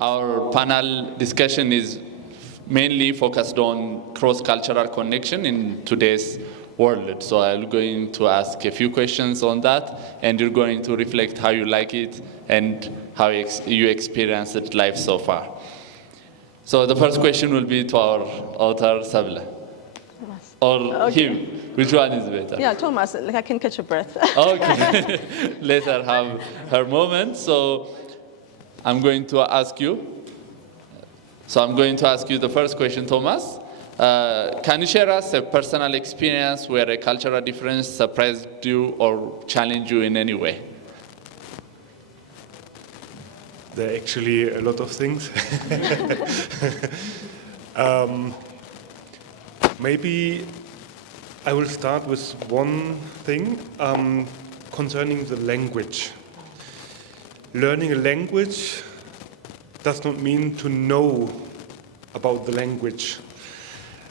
Our panel discussion is mainly focused on cross-cultural connection in today's world. So I'm going to ask a few questions on that, and you're going to reflect how you like it and how you experienced life so far. So the first question will be to our author, Sabla. Or him. Which one is better? Yeah, Thomas, like I can catch a breath. Okay. Let her have her moment. So I'm going to ask you. The first question, Thomas. Can you share us a personal experience where a cultural difference surprised you or challenged you in any way? There are actually a lot of things. Maybe I will start with one thing concerning the language. Learning a language does not mean to know about the language.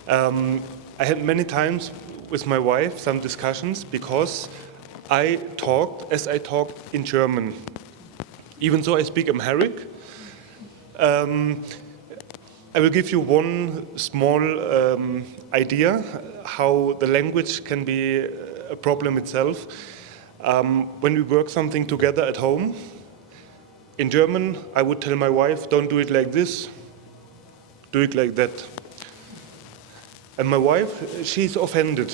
I had many times with my wife some discussions because I talked as I talked in German. Even though I speak Amharic, I will give you one small idea how the language can be a problem itself. When we work something together at home, in German, I would tell my wife, don't do it like this, do it like that. And my wife, she's offended.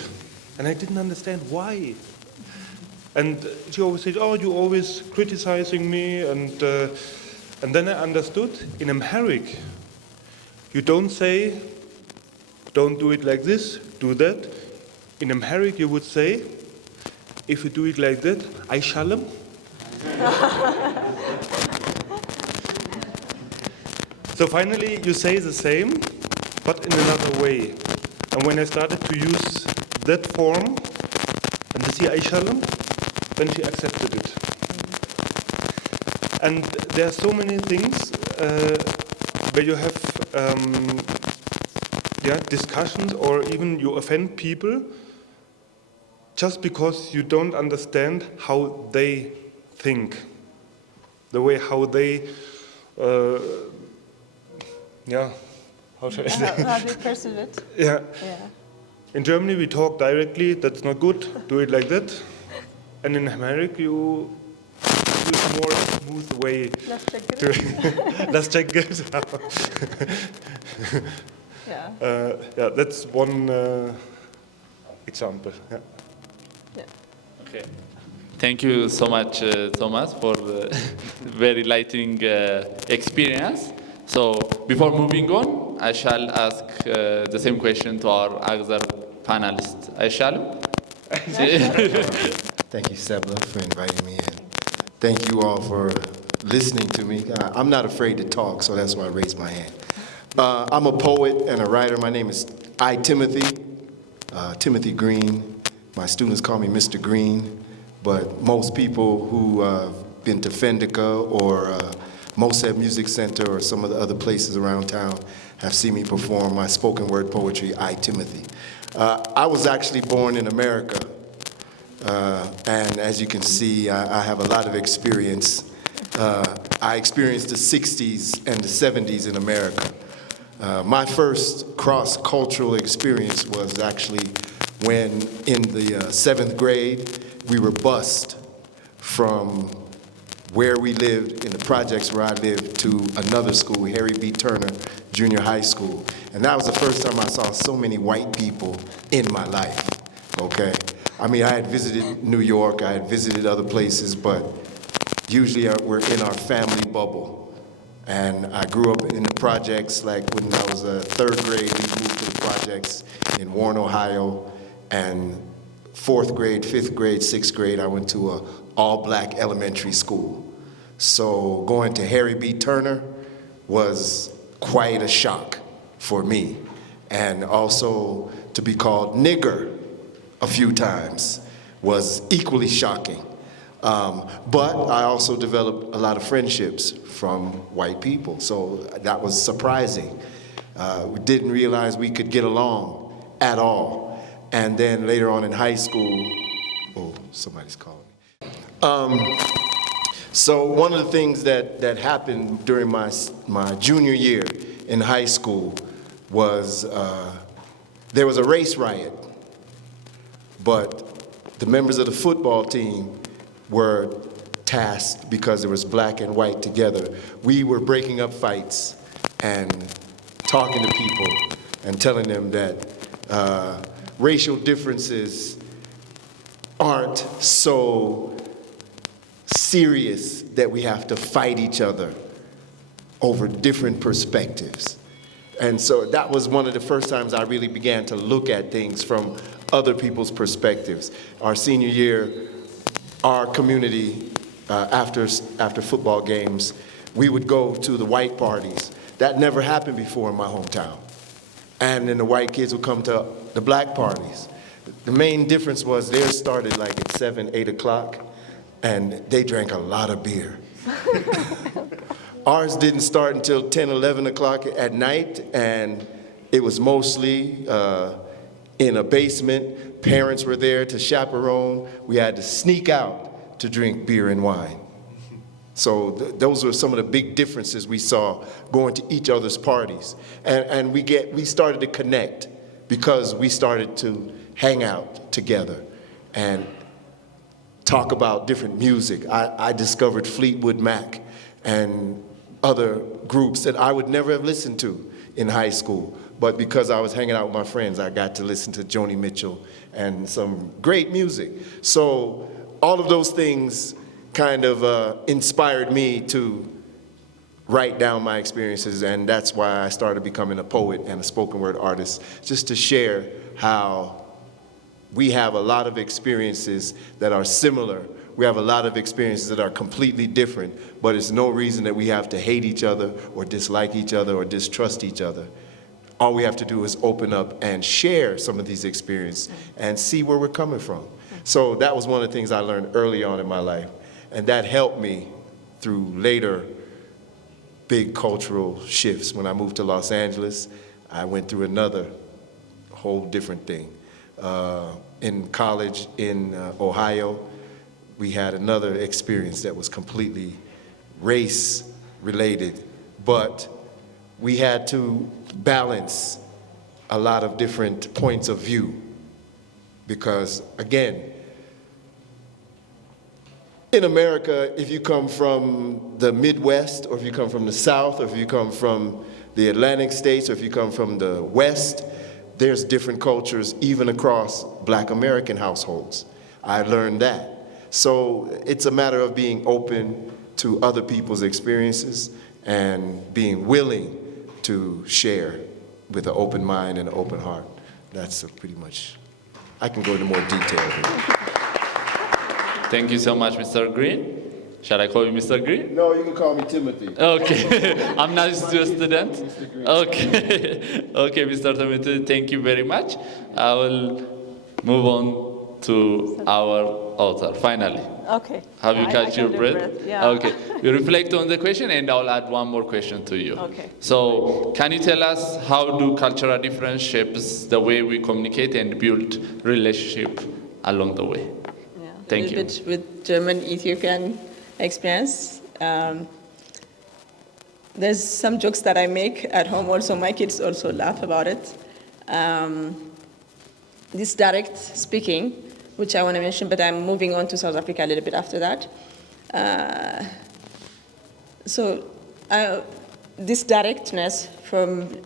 And I didn't understand why. And she always said, oh, you're always criticizing me. And then I understood, in Amharic, you don't say, don't do it like this, do that. In Amharic, you would say, if you do it like that, I shalom. So finally, you say the same, but in another way. And when I started to use that form, and the I shalom, then she accepted it. And there are so many things where you have discussions or even you offend people just because you don't understand how they think, the way how they, how should I say? How do you perceive it? Yeah. In Germany, we talk directly, that's not good, do it like that. And in America, you use more smooth way. Let's check it. Let's check it out. That's one example. Yeah. Okay. Thank you so much, Thomas, for the very enlightening experience. So before moving on, I shall ask the same question to our other panelists. I shall. Thank you, Sebla, for inviting me in. Thank you all for listening to me. I'm not afraid to talk, so that's why I raised my hand. I'm a poet and a writer. My name is Timothy Green. My students call me Mr. Green, but most people who have been to Fendica or Moseb Music Center or some of the other places around town have seen me perform my spoken word poetry, Timothy. I was actually born in America, and as you can see, I have a lot of experience. I experienced the 60s and the 70s in America. My first cross-cultural experience was actually when in the 7th grade, we were bused from where we lived in the projects where I lived to another school, Harry B. Turner Junior High School. And that was the first time I saw so many white people in my life, okay? I mean, I had visited New York, I had visited other places, but usually we're in our family bubble. And I grew up in the projects, like when I was 3rd grade, we moved to the projects in Warren, Ohio, and 4th grade, 5th grade, 6th grade, I went to a all-black elementary school. So going to Harry B. Turner was quite a shock for me. And also to be called nigger a few times was equally shocking. But I also developed a lot of friendships from white people, so that was surprising. We didn't realize we could get along at all. And then later on in high school, oh, somebody's calling me. So one of the things that happened during my junior year in high school was there was a race riot, but the members of the football team were tasked, because it was black and white together. We were breaking up fights and talking to people and telling them that racial differences aren't so serious that we have to fight each other over different perspectives. And so that was one of the first times I really began to look at things from other people's perspectives. Our senior year, our community, after football games, we would go to the white parties. That never happened before in my hometown. And then the white kids would come to the black parties. The main difference was theirs started like at 7, 8 o'clock, and they drank a lot of beer. Ours didn't start until 10, 11 o'clock at night, and it was mostly in a basement. Parents were there to chaperone. We had to sneak out to drink beer and wine. So those were some of the big differences we saw going to each other's parties. And we started to connect because we started to hang out together and talk about different music. I discovered Fleetwood Mac and other groups that I would never have listened to in high school. But because I was hanging out with my friends, I got to listen to Joni Mitchell and some great music. So all of those things kind of inspired me to write down my experiences, and that's why I started becoming a poet and a spoken word artist, just to share how we have a lot of experiences that are similar. We have a lot of experiences that are completely different, but it's no reason that we have to hate each other or dislike each other or distrust each other. All we have to do is open up and share some of these experiences and see where we're coming from. So that was one of the things I learned early on in my life, and that helped me through later big cultural shifts. When I moved to Los Angeles, I went through another whole different thing. In college in Ohio, we had another experience that was completely race-related, but we had to balance a lot of different points of view because, again, in America, if you come from the Midwest, or if you come from the South, or if you come from the Atlantic states, or if you come from the West, there's different cultures even across Black American households. I learned that. So it's a matter of being open to other people's experiences and being willing to share with an open mind and an open heart. That's pretty much, I can go into more detail here. Thank you so much, Mr. Green. Shall I call you Mr. Green? No, you can call me Timothy. Okay, I'm not a student. Okay, okay, Mr. Timothy, thank you very much. I will move on to our author, finally. Okay. Have you I catch can your do breath? Yeah. Okay, you reflect on the question and I'll add one more question to you. Okay. So, can you tell us how do cultural difference shapes the way we communicate and build relationship along the way? Yeah. Thank you. A little bit with German-Ethiopian experience. There's some jokes that I make at home also. My kids also laugh about it. This direct speaking, which I want to mention, but I'm moving on to South Africa a little bit after that. This directness,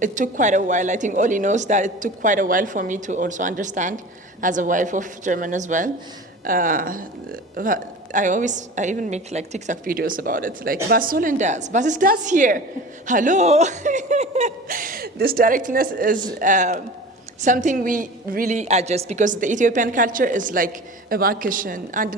it took quite a while. I think Oli knows that it took quite a while for me to also understand as a wife of German as well. I even make like TikTok videos about it, like, was soll denn das? Was ist das hier? Hello? This directness is something we really adjust because the Ethiopian culture is like a vacation. And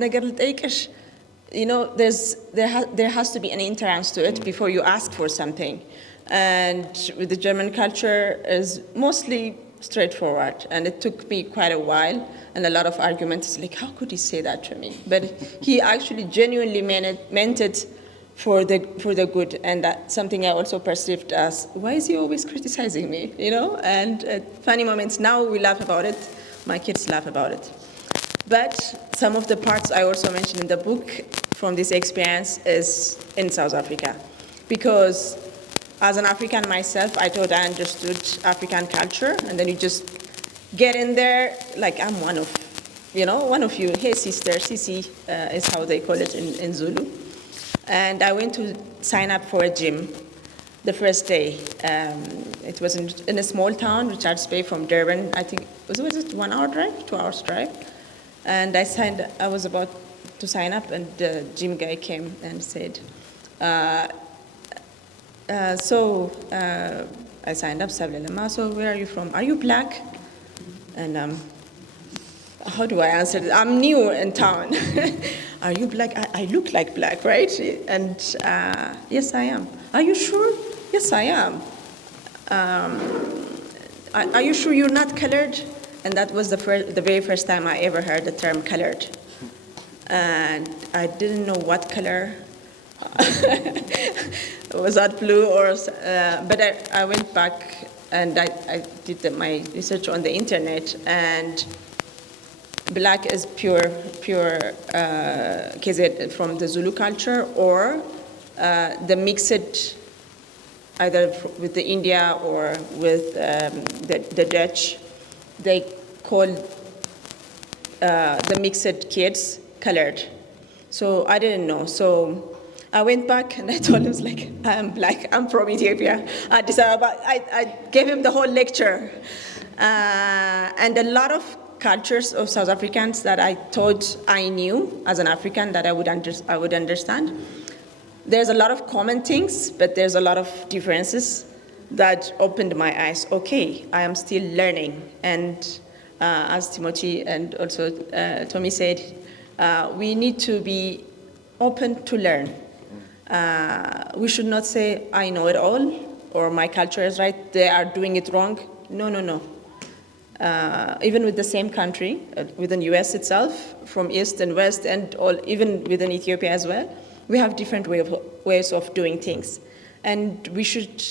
you know, there has to be an entrance to it before you ask for something. And with the German culture is mostly straightforward, and it took me quite a while and a lot of arguments, like, how could he say that to me? But he actually genuinely meant it for the good, and that's something I also perceived as, why is he always criticizing me, you know? And at funny moments, now we laugh about it, my kids laugh about it. But some of the parts I also mentioned in the book from this experience is in South Africa. Because as an African myself, I thought I understood African culture, and then you just get in there like I'm one of you. Hey, sister, Sisi is how they call it in Zulu. And I went to sign up for a gym the first day. It was in a small town, Richards Bay from Durban. I think, was it 1 hour drive, 2 hours drive? And I was about to sign up, and the gym guy came and said, I signed up, so where are you from? Are you black? And how do I answer this? I'm new in town. Are you black? I look like black, right? And yes, I am. Are you sure? Yes, I am. Are you sure you're not colored? And that was the very first time I ever heard the term colored. And I didn't know what color. Was that blue or? But I went back and I did my research on the internet, and black is pure KZ from the Zulu culture, or the mixed, either with the India or with the Dutch. They call the mixed kids colored. So I didn't know. So I went back and I told him, like, I'm black, I'm from Ethiopia, Addis Ababa. I gave him the whole lecture. And a lot of cultures of South Africans that I thought I knew as an African that I would understand. There's a lot of common things, but there's a lot of differences that opened my eyes. Okay, I am still learning. And as Timothy and also Tommy said, we need to be open to learn. We should not say, I know it all, or my culture is right, they are doing it wrong. No. Even with the same country, within US itself, from East and West, and even within Ethiopia as well, we have different ways of doing things. And we should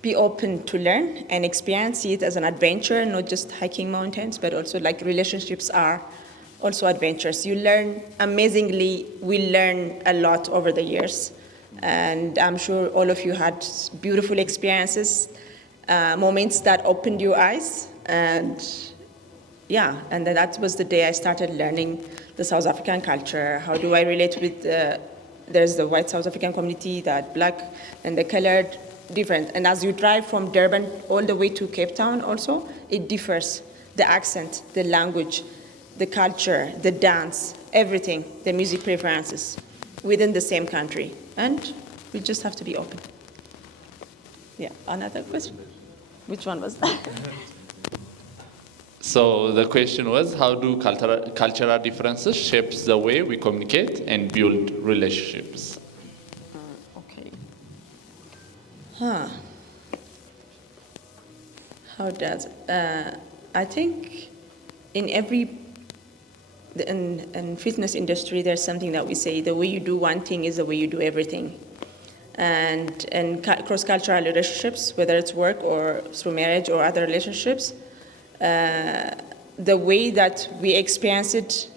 be open to learn and experience it as an adventure, not just hiking mountains, but also like relationships are also adventures. You learn amazingly. We learn a lot over the years. And I'm sure all of you had beautiful experiences, moments that opened your eyes. And yeah, and then that was the day I started learning the South African culture. How do I relate with there's the white South African community, that black and the colored, different. And as you drive from Durban all the way to Cape Town also, it differs. The accent, the language, the culture, the dance, everything, the music preferences within the same country. And we just have to be open. Yeah, another question? Which one was that? So the question was, how do cultural differences shape the way we communicate and build relationships? Okay. How does I think in fitness industry, there's something that we say, the way you do one thing is the way you do everything. And in cross-cultural relationships, whether it's work or through marriage or other relationships, the way that we experience it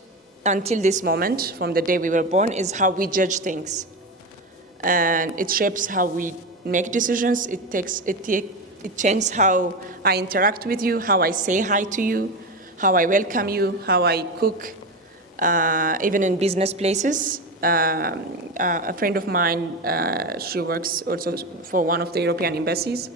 until this moment, from the day we were born, is how we judge things. And it shapes how we make decisions. It changes how I interact with you, how I say hi to you, how I welcome you, how I cook, even in business places. A friend of mine, she works also for one of the European embassies.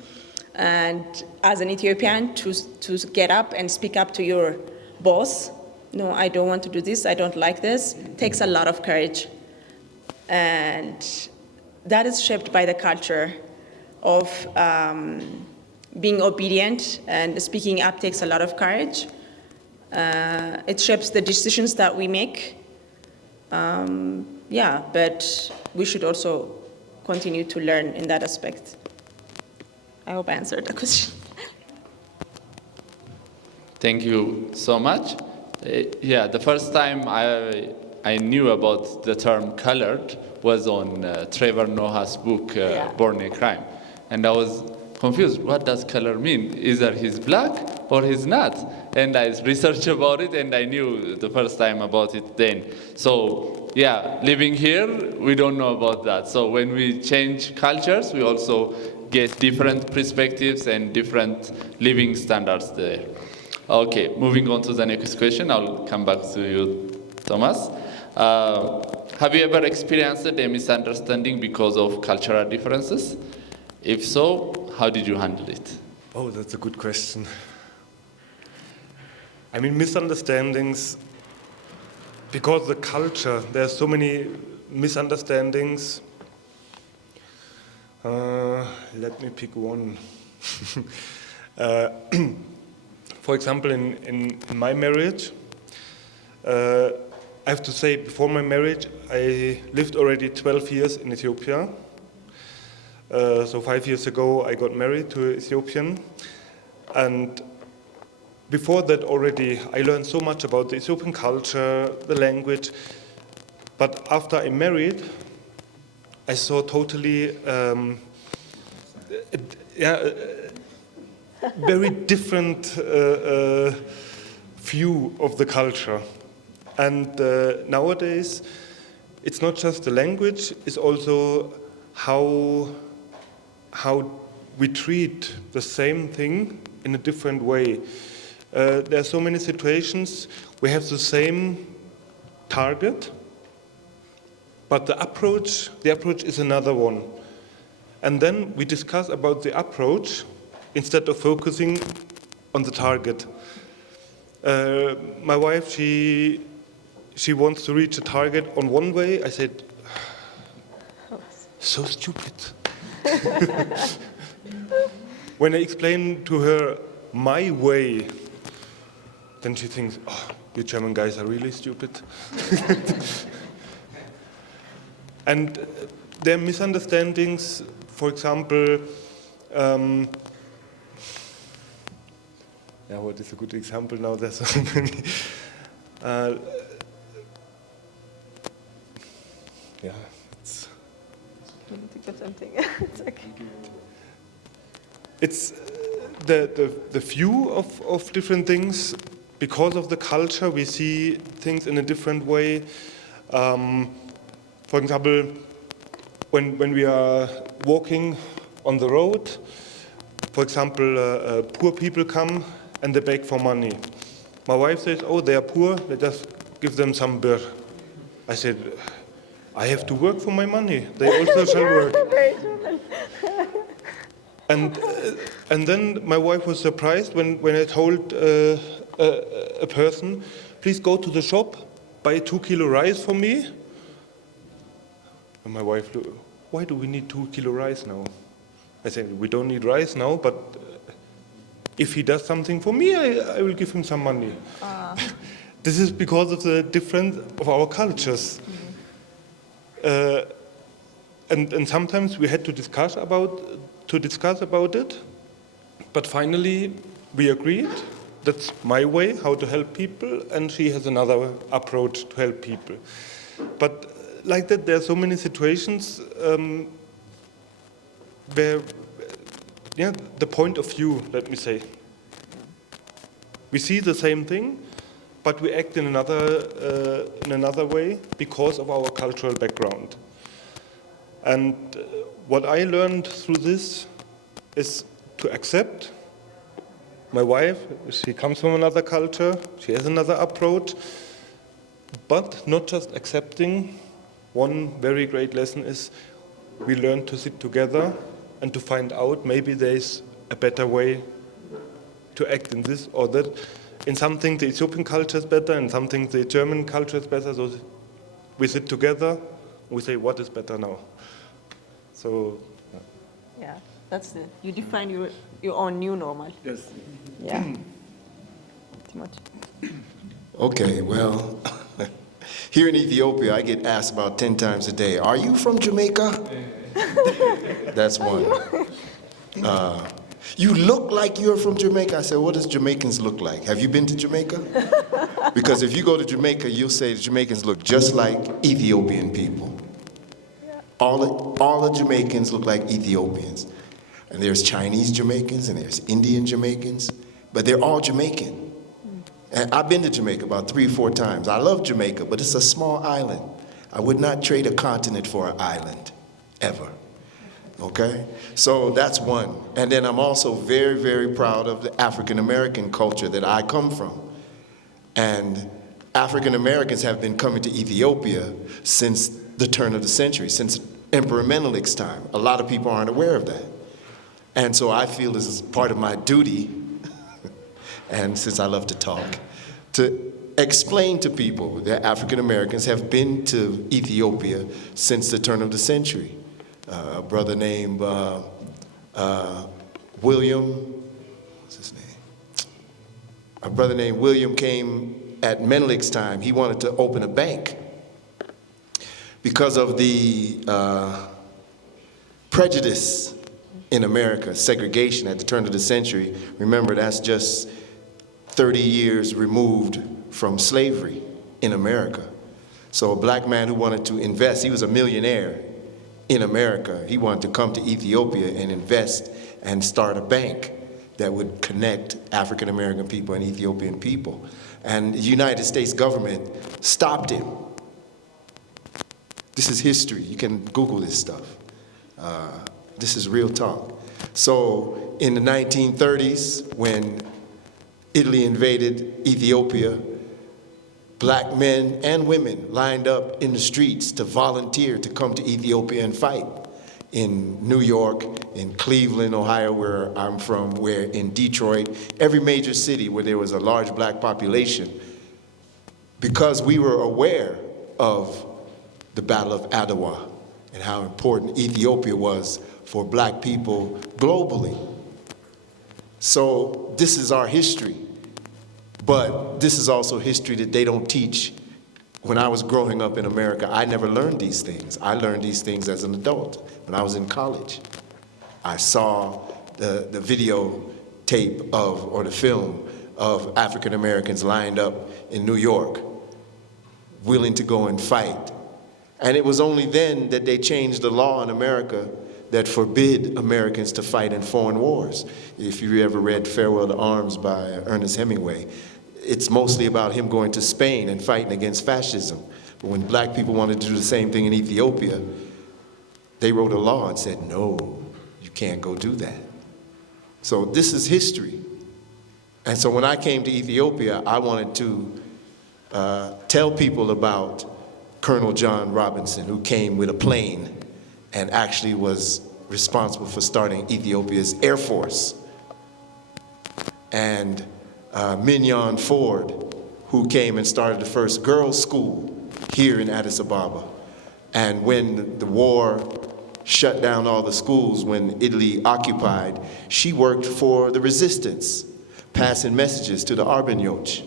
And as an Ethiopian, to get up and speak up to your boss, no, I don't want to do this, I don't like this, takes a lot of courage. And that is shaped by the culture of being obedient, and speaking up takes a lot of courage. It shapes the decisions that we make. But we should also continue to learn in that aspect. I hope I answered the question. Thank you so much. The first time I knew about the term colored was on Trevor Noah's book, Born a Crime. And I was confused. What does color mean? Either he's black or he's not. And I researched about it, and I knew the first time about it then. So yeah, living here, we don't know about that. So when we change cultures, we also get different perspectives and different living standards there. Okay, moving on to the next question. I'll come back to you, Thomas. Have you ever experienced a misunderstanding because of cultural differences? If so, how did you handle it? Oh, that's a good question. I mean, misunderstandings, because the culture, there are so many misunderstandings. Let me pick one. For example, in my marriage, I have to say, before my marriage, I lived already 12 years in Ethiopia. So 5 years ago, I got married to an Ethiopian. And before that already, I learned so much about the Ethiopian culture, the language. But after I married, I saw totally very different view of the culture. And nowadays, it's not just the language, it's also how we treat the same thing in a different way. There are so many situations, we have the same target, but the approach is another one. And then we discuss about the approach instead of focusing on the target. My wife, she wants to reach a target on one way. I said, so stupid. When I explain to her my way, then she thinks, oh, you German guys are really stupid. And there are misunderstandings, for example, what is a good example now? There's so many. It's Let me think of something. It's okay. It's the view of different things. Because of the culture, we see things in a different way. For example, when we are walking on the road, for example, poor people come and they beg for money. My wife says, oh, they are poor, let us give them some birr. I said, I have to work for my money. They also shall work. And then my wife was surprised when I told a person, please go to the shop, buy 2 kilo rice for me. And my wife, why do we need 2 kilo rice now? I said, we don't need rice now, but if he does something for me, I will give him some money. This is because of the difference of our cultures. And sometimes we had to discuss about it, but finally we agreed. That's my way how to help people, and she has another approach to help people. But like that, there are so many situations where, the point of view, let me say. We see the same thing, but we act in another way because of our cultural background. And what I learned through this is to accept. My wife, she comes from another culture, she has another approach, but not just accepting. One very great lesson is we learn to sit together and to find out maybe there's a better way to act in this or that. In something the Ethiopian culture is better, in something the German culture is better, so we sit together and we say what is better now. So Yeah, that's it. You define your own new normal. yes. Yeah. Too much. Okay, well, here in Ethiopia, I get asked about 10 times a day, are you from Jamaica? That's one. You look like you're from Jamaica. I said, what does Jamaicans look like? Have you been to Jamaica? Because if you go to Jamaica, you'll say the Jamaicans look just like Ethiopian people. All the Jamaicans look like Ethiopians. And there's Chinese Jamaicans and there's Indian Jamaicans, but they're all Jamaican. And I've been to Jamaica about 3 or 4 times. I love Jamaica, but it's a small island. I would not trade a continent for an island, ever. Okay? So that's one. And then I'm also very, very proud of the African American culture that I come from. And African Americans have been coming to Ethiopia since the turn of the century, since Emperor Menelik's time. A lot of people aren't aware of that. And so I feel this is part of my duty, and since I love to talk, to explain to people that African Americans have been to Ethiopia since the turn of the century. A brother named William, what's his name? A brother named William came at Menelik's time. He wanted to open a bank. Because of the prejudice in America, segregation at the turn of the century, remember that's just 30 years removed from slavery in America. So a black man who wanted to invest, he was a millionaire in America. He wanted to come to Ethiopia and invest and start a bank that would connect African American people and Ethiopian people. And the United States government stopped him. This is history. You can Google this stuff. This is real talk. So in the 1930s, when Italy invaded Ethiopia, black men and women lined up in the streets to volunteer to come to Ethiopia and fight. In New York, in Cleveland, Ohio, where I'm from, where in Detroit, every major city where there was a large black population, because we were aware of the Battle of Adwa and how important Ethiopia was for black people globally. So this is our history, but this is also history that they don't teach. When I was growing up in America, I never learned these things. I learned these things as an adult when I was in college. I saw the video tape of, or the film of African Americans lined up in New York, willing to go and fight. And it was only then that they changed the law in America that forbid Americans to fight in foreign wars. If you ever read Farewell to Arms by Ernest Hemingway, it's mostly about him going to Spain and fighting against fascism. But when black people wanted to do the same thing in Ethiopia, they wrote a law and said, no, you can't go do that. So this is history. And so when I came to Ethiopia, I wanted to tell people about Colonel John Robinson, who came with a plane and actually was responsible for starting Ethiopia's Air Force. And Mignon Ford, who came and started the first girls' school here in Addis Ababa. And when the war shut down all the schools, when Italy occupied, she worked for the resistance, passing messages to the Arbanyoj.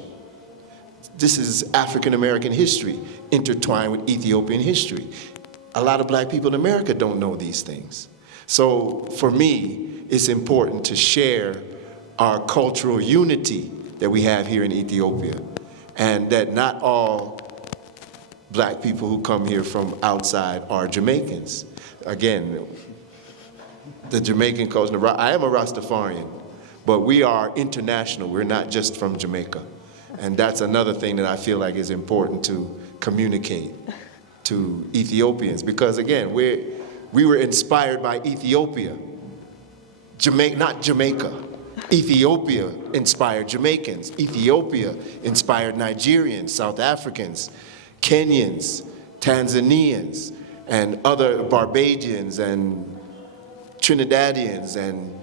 This is African American history intertwined with Ethiopian history. A lot of black people in America don't know these things. So for me, it's important to share our cultural unity that we have here in Ethiopia, and that not all black people who come here from outside are Jamaicans. Again, the Jamaican culture, I am a Rastafarian, but we are international. We're not just from Jamaica. And that's another thing that I feel like is important to communicate to Ethiopians, because again, we were inspired by Ethiopia, not Jamaica. Ethiopia inspired Jamaicans. Ethiopia inspired Nigerians, South Africans, Kenyans, Tanzanians, and other Barbadians and Trinidadians and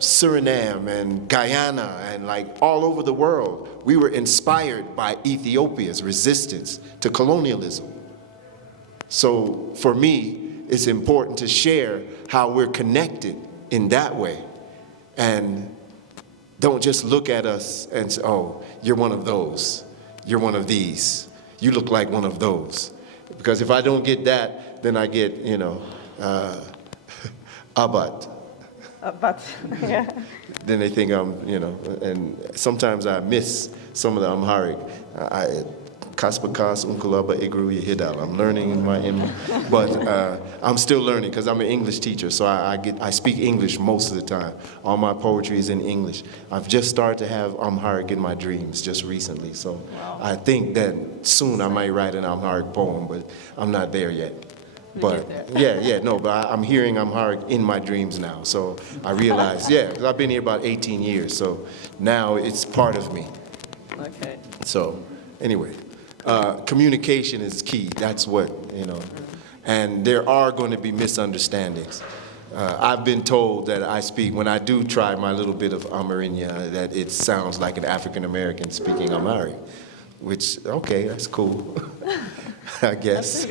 Suriname and Guyana and like all over the world. We were inspired by Ethiopia's resistance to colonialism. So for me, it's important to share how we're connected in that way. And don't just look at us and say, oh, you're one of those. You're one of these. You look like one of those. Because if I don't get that, then I get, abat. But, yeah. Then they think I'm, and sometimes I miss some of the Amharic. Kaspakas, Unkalaba, Igru, Hidal. I'm learning but I'm still learning because I'm an English teacher, so I speak English most of the time. All my poetry is in English. I've just started to have Amharic in my dreams just recently, so I think that soon I might write an Amharic poem, but I'm not there yet. But but I'm hearing Amharic in my dreams now, so I realize, because I've been here about 18 years, so now it's part of me. Okay. So, anyway, communication is key. That's what, and there are going to be misunderstandings. I've been told that I speak, when I do try my little bit of Amharinya, that it sounds like an African American speaking Amharic, which, okay, that's cool. I guess.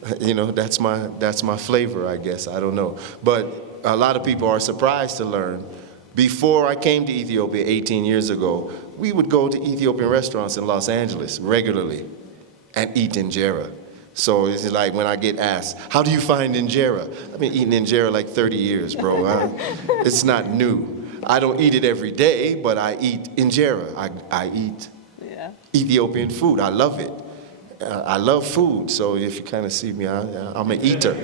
That's my flavor, I guess. I don't know. But a lot of people are surprised to learn. Before I came to Ethiopia 18 years ago, we would go to Ethiopian restaurants in Los Angeles regularly and eat injera. So it's like when I get asked, how do you find injera? I've been eating injera like 30 years, bro. It's not new. I don't eat it every day, but I eat injera. I eat Ethiopian food. I love it. I love food, so if you kind of see me, I'm an eater.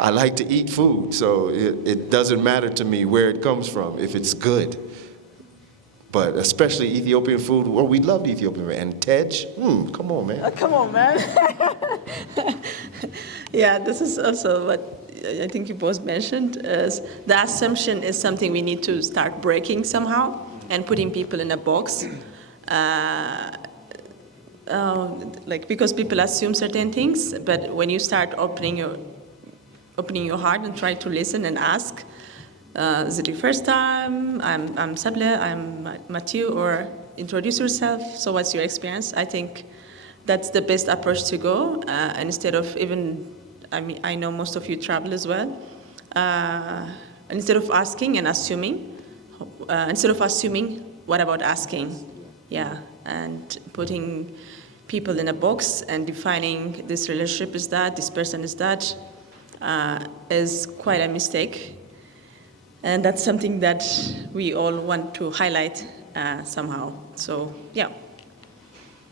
I like to eat food, so it doesn't matter to me where it comes from, if it's good. But especially Ethiopian food, well, we love Ethiopian food. And tej, come on, man. Come on, man. Yeah, this is also what I think you both mentioned, is the assumption is something we need to start breaking somehow and putting people in a box. Because people assume certain things, but when you start opening your heart and try to listen and ask, is it your first time? I'm Sable, I'm Mathieu, or introduce yourself. So what's your experience? I think that's the best approach to go. And instead of I know most of you travel as well. Instead of asking and assuming, what about asking? Yeah, and putting people in a box and defining this relationship is that, this person is that, is quite a mistake. And that's something that we all want to highlight somehow. So, yeah.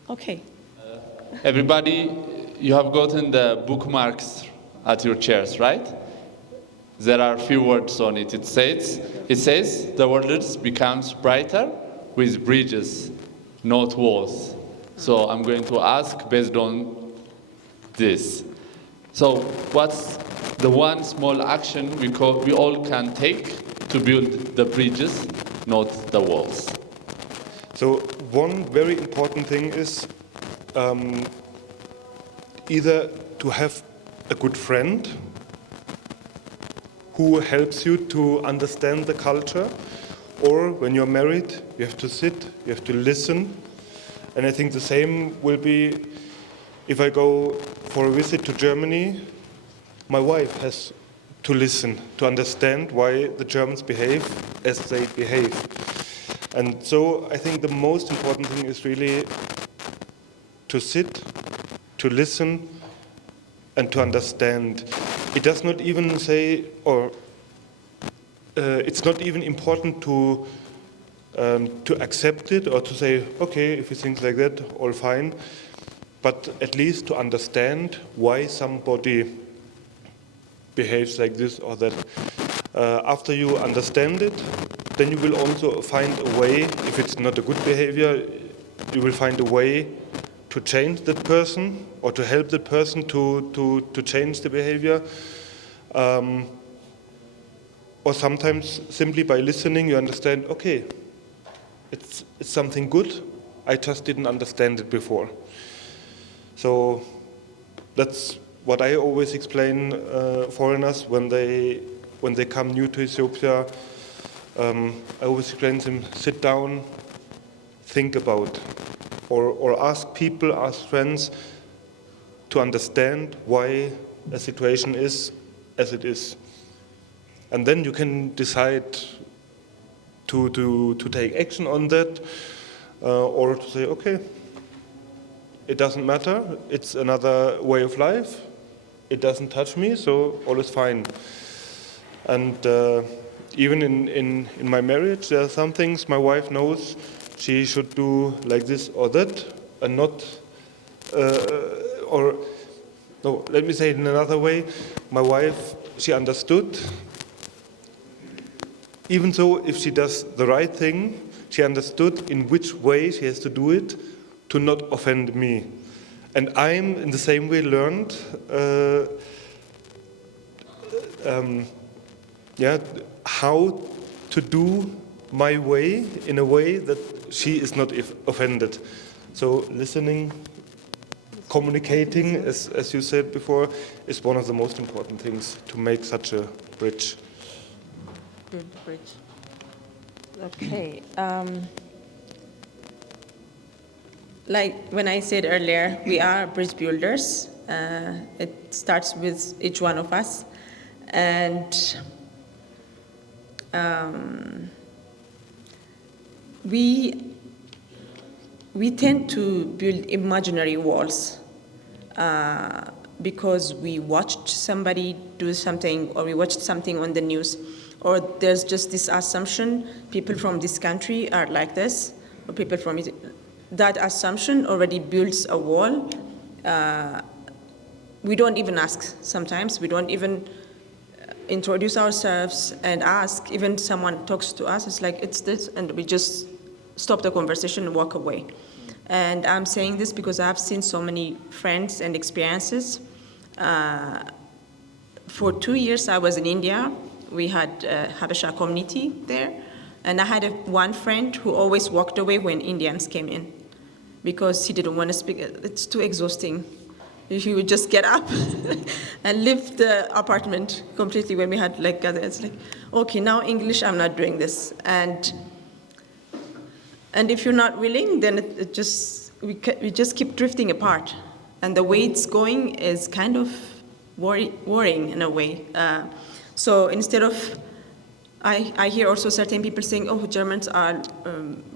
Okay. Everybody, you have gotten the bookmarks at your chairs, right? There are a few words on it. It says, the world becomes brighter with bridges, not walls. So I'm going to ask based on this. So what's the one small action we all can take to build the bridges, not the walls? So one very important thing is either to have a good friend who helps you to understand the culture, or when you're married, you have to sit, you have to listen. And I think the same will be if I go for a visit to Germany, my wife has to listen, to understand why the Germans behave as they behave. And so I think the most important thing is really to sit, to listen, and to understand. It does not even say, or it's not even important to accept it or to say, okay, if he thinks like that, all fine. But at least to understand why somebody behaves like this or that. After you understand it, then you will also find a way, if it's not a good behavior, you will find a way to change that person or to help that person to change the behavior. Or sometimes simply by listening you understand, okay, it's something good, I just didn't understand it before. So that's what I always explain foreigners when they come new to Ethiopia. I always explain to them, sit down, think about, or ask people, ask friends to understand why a situation is as it is. And then you can decide to take action on that, or to say, okay, it doesn't matter, it's another way of life, it doesn't touch me, so all is fine. And even in my marriage, there are some things my wife knows she should do like this or that, and not or no, let me say it in another way. My wife, she understood. Even though if she does the right thing, she understood in which way she has to do it to not offend me. And I'm in the same way learned, how to do my way in a way that she is not offended. So listening, communicating, as you said before, is one of the most important things to make such a bridge. Good bridge. Okay. Like when I said earlier, we are bridge builders. It starts with each one of us. And we tend to build imaginary walls because we watched somebody do something, or we watched something on the news, or there's just this assumption people from this country are like this, or people from it. That assumption already builds a wall. We don't even ask sometimes. We don't even introduce ourselves and ask. Even someone talks to us, it's like, it's this, and we just stop the conversation and walk away. And I'm saying this because I've seen so many friends and experiences. For 2 years I was in India. We had a Habesha community there. And I had one friend who always walked away when Indians came in because he didn't want to speak. It's too exhausting. He would just get up and leave the apartment completely when we had like gatherings. It's like, okay, now English, I'm not doing this. And if you're not willing, then we just keep drifting apart. And the way it's going is kind of worrying in a way. So instead of, I hear also certain people saying, oh, Germans are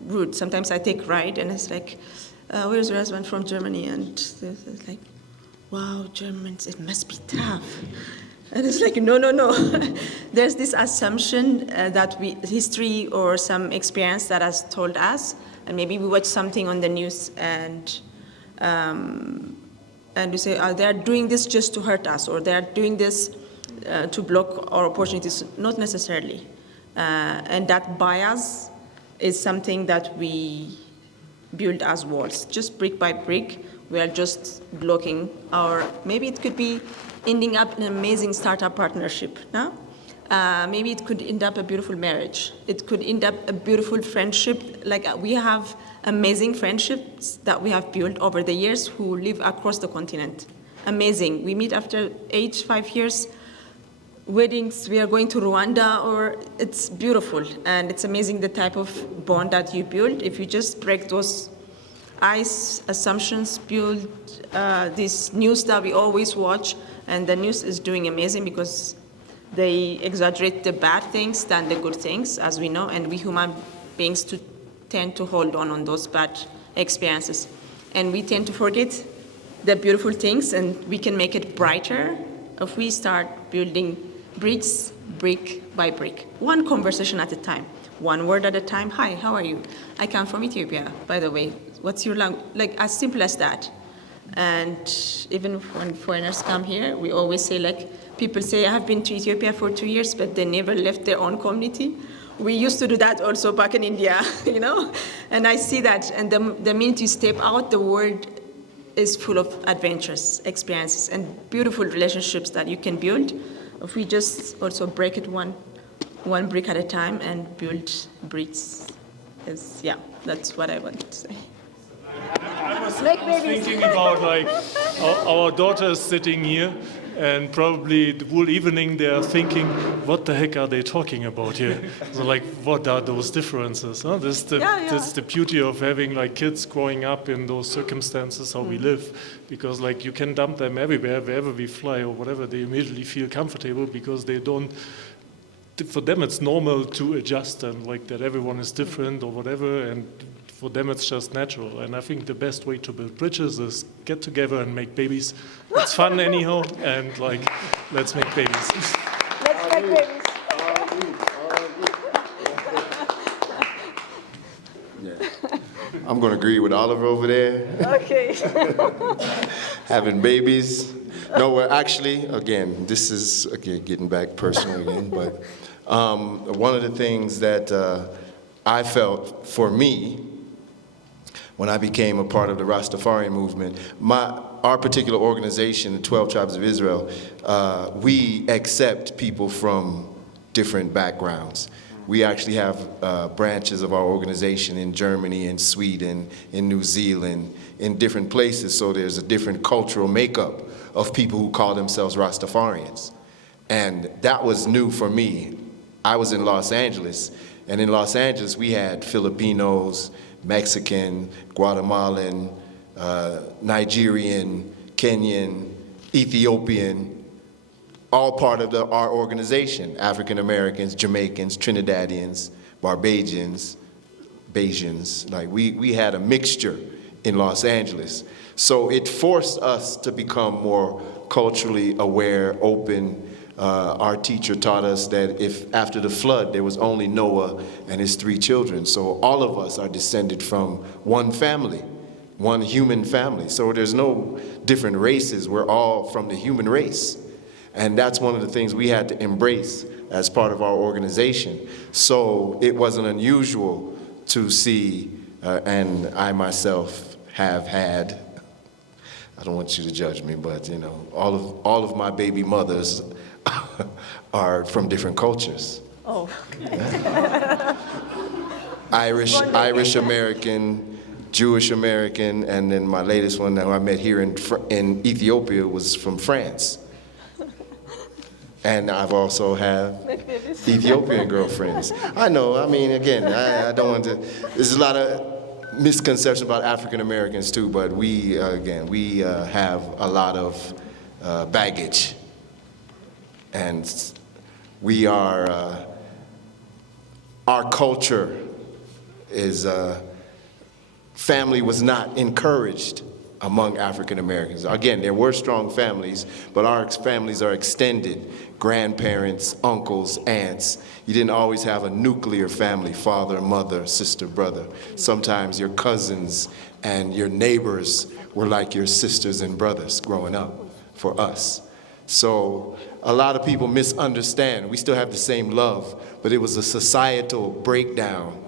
rude. Sometimes I take ride and it's like, where's your husband from Germany? And it's like, wow, Germans, it must be tough. And it's like, no. There's this assumption that history or some experience that has told us, and maybe we watch something on the news and we say, oh, they're doing this just to hurt us, or they're doing this to block our opportunities. Not necessarily. And that bias is something that we build as walls, just brick by brick. We are just blocking maybe it could be ending up in an amazing startup partnership, no? Maybe it could end up a beautiful marriage. It could end up a beautiful friendship. Like we have amazing friendships that we have built over the years who live across the continent. Amazing. We meet after 5 years, weddings, we are going to Rwanda, or it's beautiful. And it's amazing the type of bond that you build. If you just break those assumptions, build this news that we always watch, and the news is doing amazing because they exaggerate the bad things than the good things, as we know, and we human beings tend to hold on those bad experiences. And we tend to forget the beautiful things, and we can make it brighter if we start building bricks, brick by brick, one conversation at a time, one word at a time. Hi, how are you? I come from Ethiopia, by the way. What's your language? Like, as simple as that. And even when foreigners come here, we always say, like, people say, I have been to Ethiopia for 2 years, but they never left their own community. We used to do that also back in India, you know? And I see that, and the minute you step out, the world is full of adventures, experiences, and beautiful relationships that you can build. If we just also break it one brick at a time and build bricks, that's what I wanted to say. I was thinking about like our daughter is sitting here, and probably the whole evening they are thinking, what the heck are they talking about here? So like, what are those differences? Huh? This is the beauty of having like kids growing up in those circumstances, how we live, because like you can dump them everywhere, wherever we fly or whatever, they immediately feel comfortable because they don't. For them, it's normal to adjust and like that everyone is different or whatever, and for them it's just natural. And I think the best way to build bridges is get together and make babies. It's fun anyhow, and like, let's make babies. Let's make babies. I'm going to agree with Oliver over there. Okay. Having babies. No, well, actually, again, this is, again, getting back personal again, but one of the things that I felt for me when I became a part of the Rastafarian movement, our particular organization, the 12 Tribes of Israel, we accept people from different backgrounds. We actually have branches of our organization in Germany, in Sweden, in New Zealand, in different places, so there's a different cultural makeup of people who call themselves Rastafarians. And that was new for me. I was in Los Angeles, and in Los Angeles we had Filipinos, Mexican, Guatemalan, Nigerian, Kenyan, Ethiopian, all part of our organization. African Americans, Jamaicans, Trinidadians, Barbadians, Bajans. Like we had a mixture in Los Angeles. So it forced us to become more culturally aware, open. Our teacher taught us that if after the flood there was only Noah and his 3 children, so all of us are descended from one family, one human family. So there's no different races, we're all from the human race. And that's one of the things we had to embrace as part of our organization. So it wasn't unusual to see, and I myself have had, I don't want you to judge me, but you know, all of my baby mothers are from different cultures. Oh. Irish American, Jewish American, and then my latest one that I met here in Ethiopia was from France. And I've also have Ethiopian girlfriends. I know, I mean, again, I don't want to, there's a lot of misconceptions about African Americans too, but we have a lot of baggage. And we are, our culture is, family was not encouraged among African Americans. Again, there were strong families, but our families are extended. Grandparents, uncles, aunts. You didn't always have a nuclear family, father, mother, sister, brother. Sometimes your cousins and your neighbors were like your sisters and brothers growing up for us. So a lot of people misunderstand. We still have the same love, but it was a societal breakdown.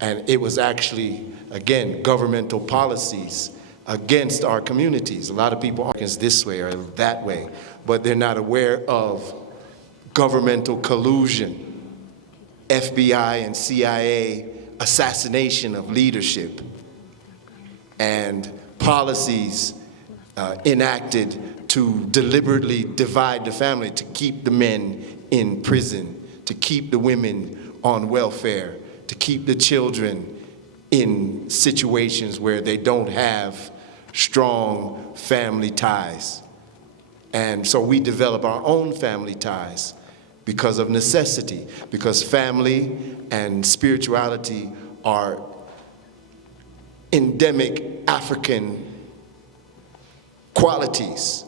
And it was actually, again, governmental policies against our communities. A lot of people are against this way or that way, but they're not aware of governmental collusion, FBI and CIA assassination of leadership, and policies enacted to deliberately divide the family, to keep the men in prison, to keep the women on welfare, to keep the children in situations where they don't have strong family ties. And so we develop our own family ties because of necessity, because family and spirituality are endemic African qualities.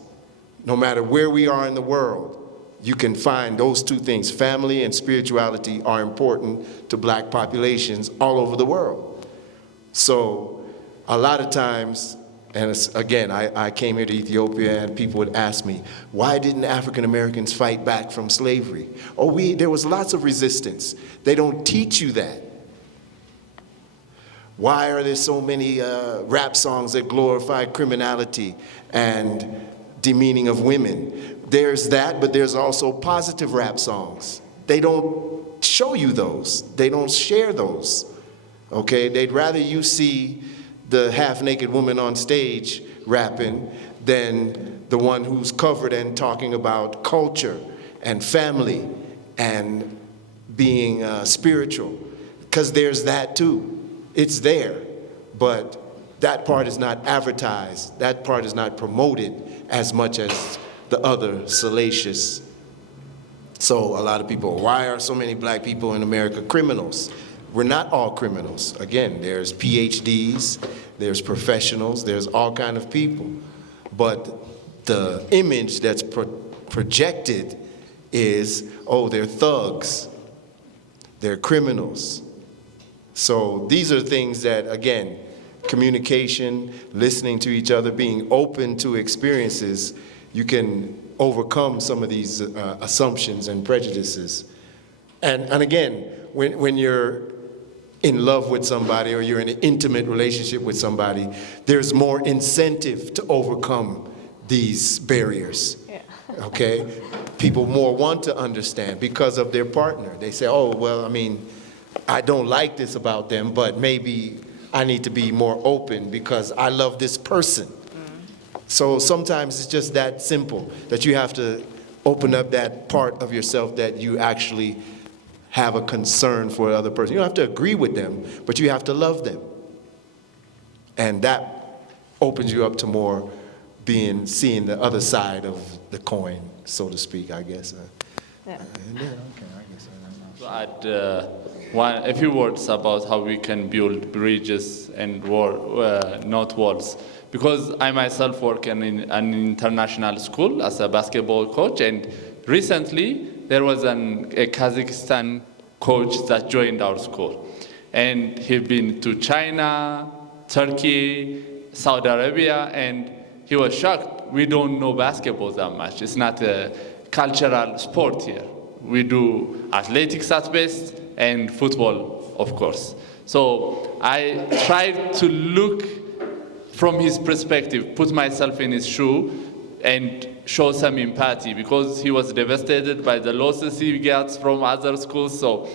No matter where we are in the world, you can find those two things. Family and spirituality are important to black populations all over the world. So a lot of times, and again, I came here to Ethiopia and people would ask me, why didn't African Americans fight back from slavery? Oh, there was lots of resistance. They don't teach you that. Why are there so many rap songs that glorify criminality and demeaning of women? There's that, but there's also positive rap songs. They don't show you those. They don't share those. Okay, they'd rather you see the half-naked woman on stage rapping than the one who's covered and talking about culture and family and being spiritual, because there's that too. It's there, but that part is not advertised. That part is not promoted as much as the other salacious. So a lot of people, why are so many black people in America criminals? We're not all criminals. Again, there's PhDs, there's professionals, there's all kind of people. But the image that's projected is, oh, they're thugs, they're criminals, So these are things that, again, communication, listening to each other, being open to experiences, you can overcome some of these assumptions and prejudices. And again, when you're in love with somebody or you're in an intimate relationship with somebody, there's more incentive to overcome these barriers. Yeah. Okay? People more want to understand because of their partner. They say, oh, well, I mean, I don't like this about them, but maybe I need to be more open because I love this person. So sometimes it's just that simple, that you have to open up that part of yourself that you actually have a concern for the other person. You don't have to agree with them, but you have to love them. And that opens you up to more seeing the other side of the coin, so to speak, I guess. Yeah. To add a few words about how we can build bridges and not walls. Because I myself work in an international school as a basketball coach, and recently there was a Kazakhstan coach that joined our school. And he'd been to China, Turkey, Saudi Arabia, and he was shocked. We don't know basketball that much. It's not a cultural sport here. We do athletics at best and football, of course. So I tried to look from his perspective, put myself in his shoe and show some empathy because he was devastated by the losses he gets from other schools. So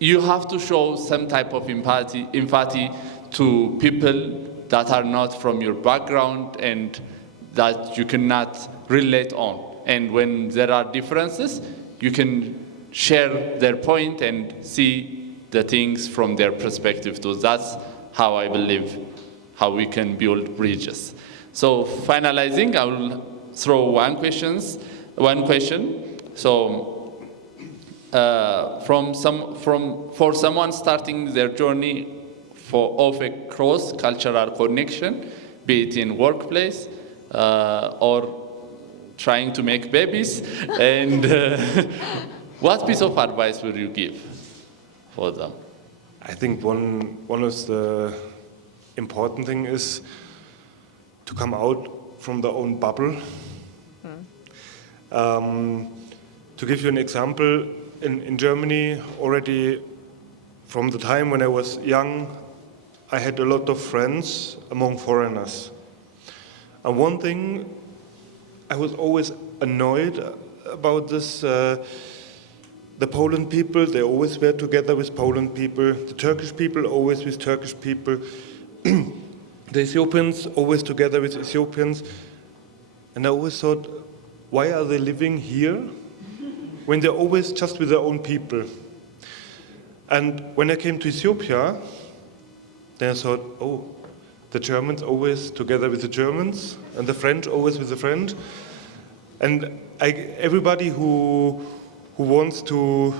you have to show some type of empathy to people that are not from your background and that you cannot relate on. And when there are differences, you can share their point and see the things from their perspective too. That's how I believe how we can build bridges. So finalizing, I will throw one question. So for someone starting their journey of a cross-cultural connection, be it in workplace or trying to make babies, and what piece of advice would you give for them? I think one of the important thing is to come out from their own bubble. To give you an example, in Germany, already from the time when I was young, I had a lot of friends among foreigners. And one thing I was always annoyed about this, the Poland people, they always were together with Poland people, the Turkish people always with Turkish people, the Ethiopians always together with Ethiopians. And I always thought, why are they living here when they're always just with their own people? And when I came to Ethiopia, then I thought, oh, the Germans always together with the Germans, and the French always with the French. And everybody who wants to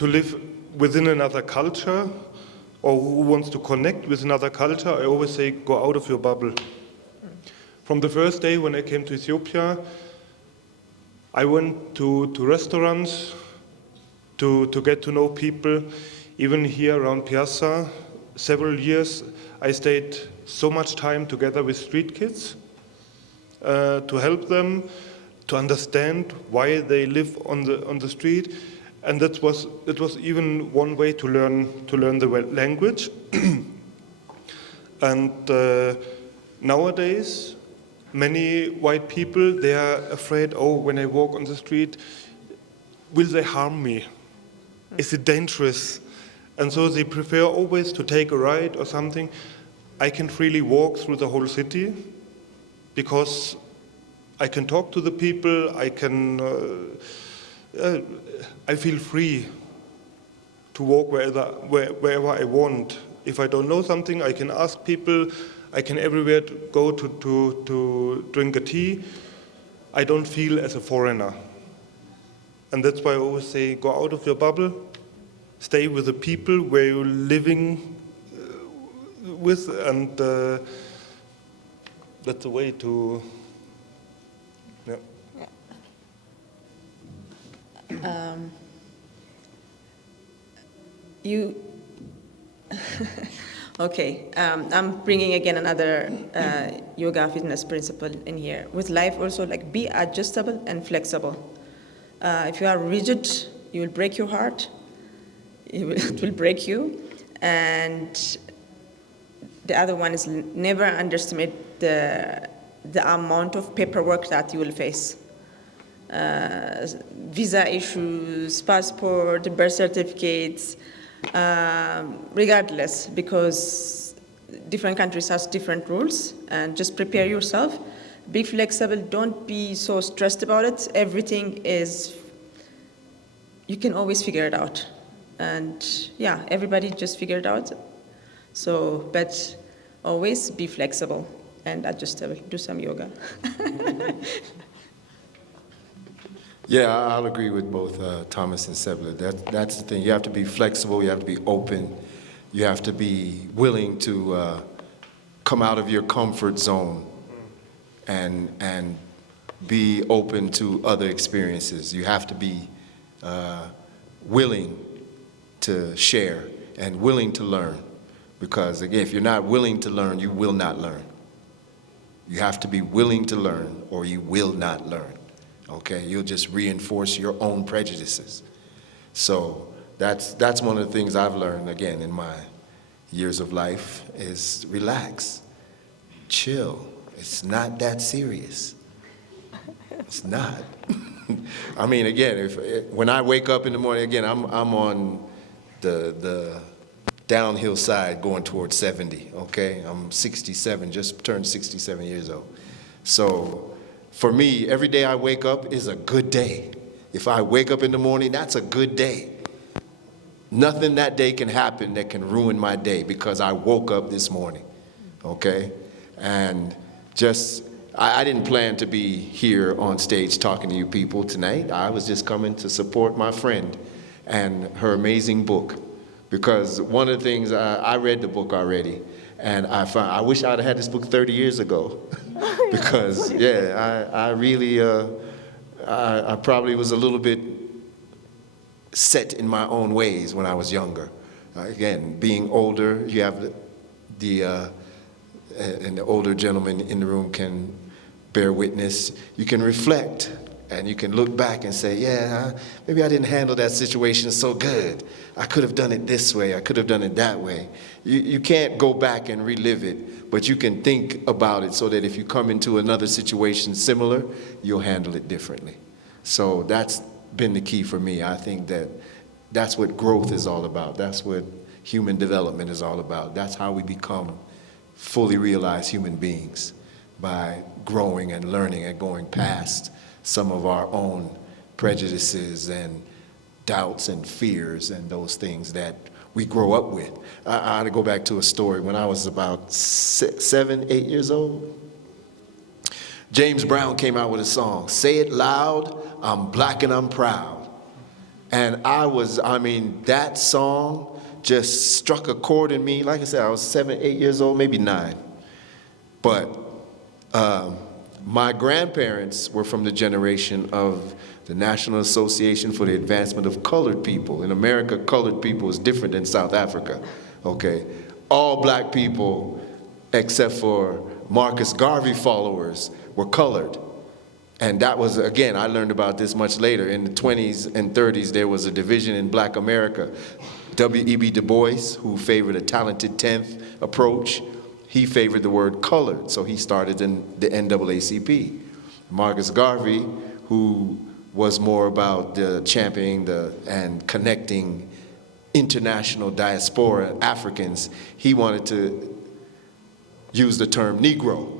live within another culture, or who wants to connect with another culture, I always say, go out of your bubble. From the first day when I came to Ethiopia, I went to restaurants to get to know people. Even here around Piazza, several years, I stayed so much time together with street kids to help them, to understand why they live on the street. And that was even one way to learn the language. And nowadays, many white people, they are afraid, oh, when I walk on the street, will they harm me? Is it dangerous? And so they prefer always to take a ride or something. I can freely walk through the whole city because I can talk to the people, I feel free to walk wherever I want. If I don't know something, I can ask people. I can everywhere go to drink a tea. I don't feel as a foreigner. And that's why I always say, go out of your bubble, stay with the people where you're living with, and that's the way to, yeah. Okay, I'm bringing again another yoga fitness principle in here. With life also, like be adjustable and flexible. If you are rigid, you will break your heart. It will break you. And the other one is never underestimate the amount of paperwork that you will face. Visa issues, passport, birth certificates, regardless, because different countries has different rules, and just prepare yourself. Be flexible, don't be so stressed about it. Everything is, you can always figure it out. And yeah, everybody just figure it out. So, but always be flexible and adjustable. Do some yoga. Yeah, I'll agree with both Thomas and Sebla. That's the thing. You have to be flexible. You have to be open. You have to be willing to come out of your comfort zone and be open to other experiences. You have to be willing to share and willing to learn. Because again, if you're not willing to learn, you will not learn. You have to be willing to learn or you will not learn. Okay, you'll just reinforce your own prejudices. So that's one of the things I've learned, again, in my years of life, is relax, chill. It's not that serious. It's not. I mean, again, when I wake up in the morning, again, I'm on the downhill side going towards 70, okay? I'm 67, just turned 67 years old. So for me, every day I wake up is a good day. If I wake up in the morning, that's a good day. Nothing that day can happen that can ruin my day because I woke up this morning, okay? And just, I didn't plan to be here on stage talking to you people tonight. I was just coming to support my friend and her amazing book. Because one of the things, I read the book already, and I wish I'd had this book 30 years ago. Because, yeah, I really, I probably was a little bit set in my own ways when I was younger. Again, being older, you have and the older gentleman in the room can bear witness. You can reflect, and you can look back and say, yeah, maybe I didn't handle that situation so good. I could have done it this way. I could have done it that way. You can't go back and relive it, but you can think about it so that if you come into another situation similar, you'll handle it differently. So that's been the key for me. I think that's what growth is all about. That's what human development is all about. That's how we become fully realized human beings, by growing and learning and going past some of our own prejudices and doubts and fears and those things that we grow up with. I had to go back to a story. When I was about 7, 8 years old, James Brown came out with a song, "Say It Loud, I'm Black and I'm Proud." And that song just struck a chord in me. Like I said, I was 7, 8 years old, maybe 9. But my grandparents were from the generation of the National Association for the Advancement of Colored People. In America, colored people is different than South Africa, okay? All black people, except for Marcus Garvey followers, were colored. And that was, again, I learned about this much later. In the 20s and 30s, there was a division in black America. W.E.B. Du Bois, who favored a talented 10th approach, he favored the word colored, so he started in the NAACP. Marcus Garvey, who was more about championing and connecting international diaspora Africans, he wanted to use the term Negro.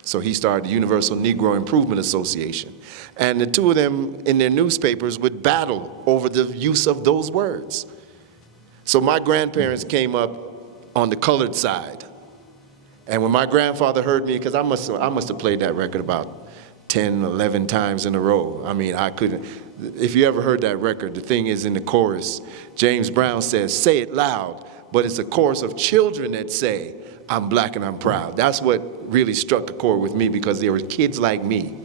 So he started the Universal Negro Improvement Association. And the two of them in their newspapers would battle over the use of those words. So my grandparents came up on the colored side. And when my grandfather heard me, because I must have played that record about 10, 11 times in a row. I mean, I couldn't. If you ever heard that record, the thing is in the chorus, James Brown says, "Say it loud," but it's a chorus of children that say, "I'm black and I'm proud." That's what really struck a chord with me, because there were kids like me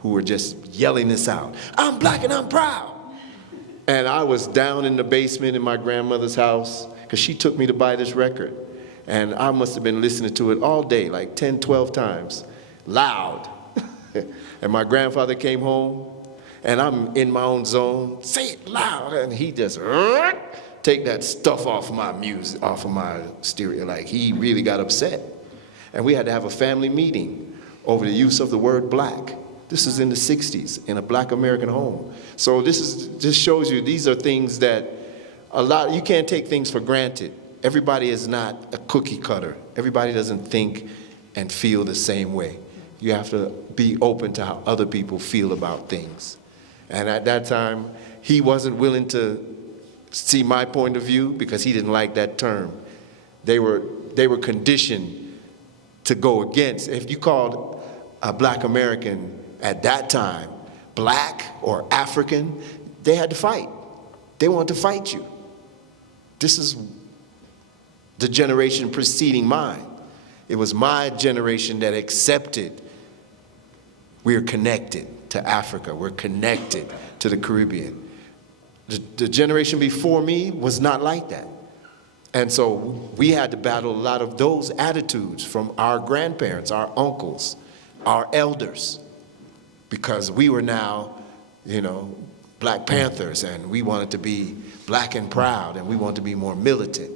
who were just yelling this out, "I'm black and I'm proud." And I was down in the basement in my grandmother's house, because she took me to buy this record. And I must have been listening to it all day, like 10, 12 times, loud. And my grandfather came home, and I'm in my own zone, say it loud, and he just take that stuff off my music, off of my stereo. Like, he really got upset. And we had to have a family meeting over the use of the word black. This is in the 60s, in a black American home. So this shows you, these are things that you can't take things for granted. Everybody is not a cookie cutter. Everybody doesn't think and feel the same way. You have to be open to how other people feel about things. And at that time, he wasn't willing to see my point of view because he didn't like that term. They were conditioned to go against. If you called a black American at that time black or African, they had to fight. They wanted to fight you. This is the generation preceding mine. It was my generation that accepted we're connected to Africa, we're connected to the Caribbean. The generation before me was not like that. And so we had to battle a lot of those attitudes from our grandparents, our uncles, our elders, because we were now, Black Panthers, and we wanted to be black and proud, and we wanted to be more militant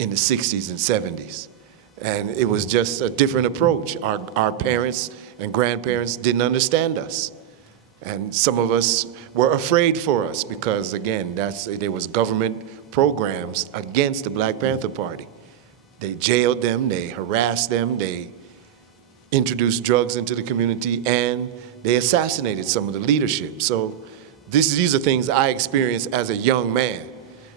in the 60s and 70s. And it was just a different approach. Our parents and grandparents didn't understand us. And some of us were afraid for us because, again, there was government programs against the Black Panther Party. They jailed them, they harassed them, they introduced drugs into the community, and they assassinated some of the leadership. So these are things I experienced as a young man.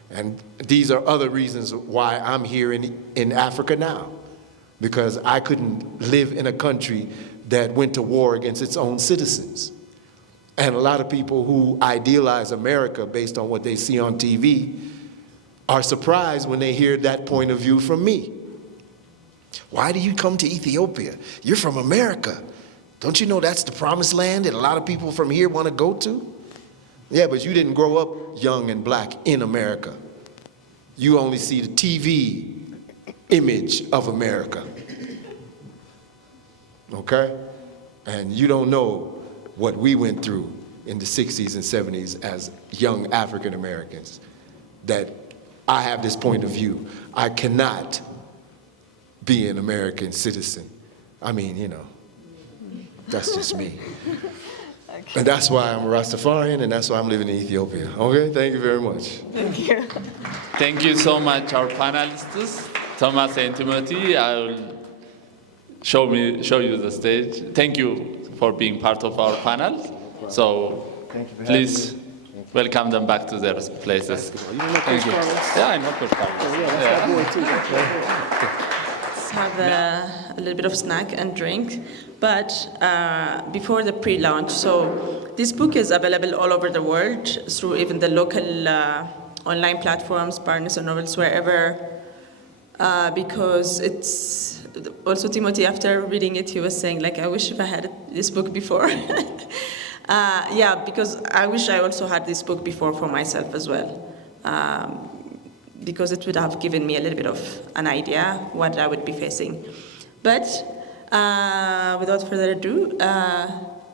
And these are other reasons why I'm here in Africa now, because I couldn't live in a country that went to war against its own citizens. And a lot of people who idealize America based on what they see on TV are surprised when they hear that point of view from me. Why do you come to Ethiopia? You're from America. Don't you know that's the promised land that a lot of people from here want to go to? Yeah, but you didn't grow up young and black in America. You only see the TV image of America. Okay? And you don't know what we went through in the 60s and 70s as young African Americans, that I have this point of view. I cannot be an American citizen. I mean, that's just me. Okay. And that's why I'm a Rastafarian, and that's why I'm living in Ethiopia. Okay, thank you very much. Thank you. Thank you so much, our panelists, Thomas and Timothy. I will show you the stage. Thank you for being part of our panel. So please welcome them back to their places. Thank you. Yeah, I know Coach Carlos. Let's have a little bit of snack and drink. But before the pre-launch, so this book is available all over the world through even the local online platforms, Barnes and Nobles, wherever, because it's also Timothy, after reading it, he was saying, I wish if I had this book before. Yeah, because I wish I also had this book before for myself as well, because it would have given me a little bit of an idea what I would be facing. But without further ado,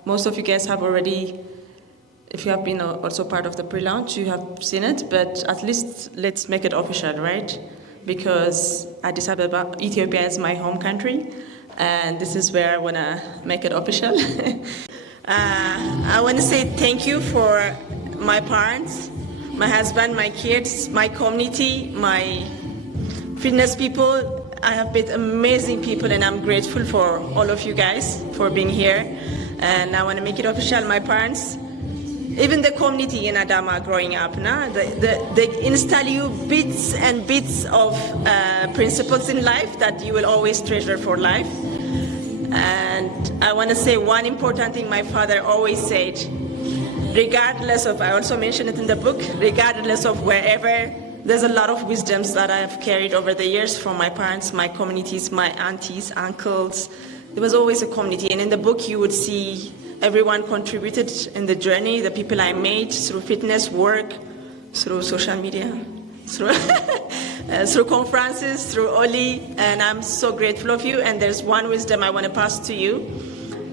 most of you guys have already, if you have been also part of the pre-launch, you have seen it, but at least let's make it official, right? Because Addis Ababa, Ethiopia is my home country, and this is where I want to make it official. I want to say thank you for my parents, my husband, my kids, my community, my fitness people. I have met amazing people, and I'm grateful for all of you guys for being here. And I want to make it official, my parents, even the community in Adama growing up, they install you bits and bits of principles in life that you will always treasure for life. And I want to say one important thing my father always said, regardless of, I also mentioned it in the book, regardless of wherever, there's a lot of wisdoms that I've carried over the years from my parents, my communities, my aunties, uncles. There was always a community, and in the book you would see everyone contributed in the journey, the people I met through fitness, work, through social media. through, through conferences, through Oli, and I'm so grateful of you. And there's one wisdom I want to pass to you.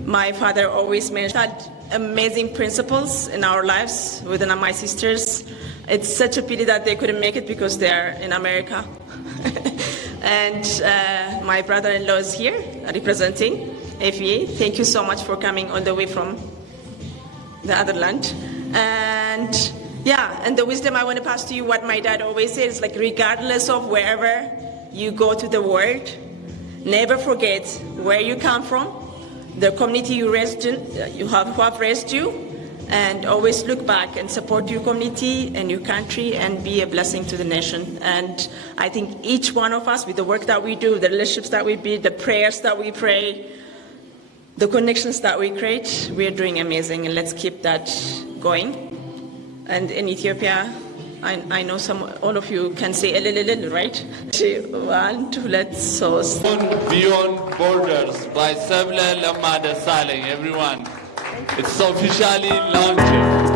My father always mentioned amazing principles in our lives with my sisters. It's such a pity that they couldn't make it because they're in America. And my brother-in-law is here representing FEA. Thank you so much for coming all the way from the other land. And yeah, and the wisdom I want to pass to you, what my dad always says, like regardless of wherever you go to the world, never forget where you come from, the community you raised in, who have raised you, and always look back and support your community and your country and be a blessing to the nation. And I think each one of us, with the work that we do, the relationships that we build, the prayers that we pray, the connections that we create, we are doing amazing, and let's keep that going. And in Ethiopia, I know all of you can say elelelel, right? 1, 2, let's so. Beyond Borders by Sabla Lamada Saleh, everyone. It's officially launched.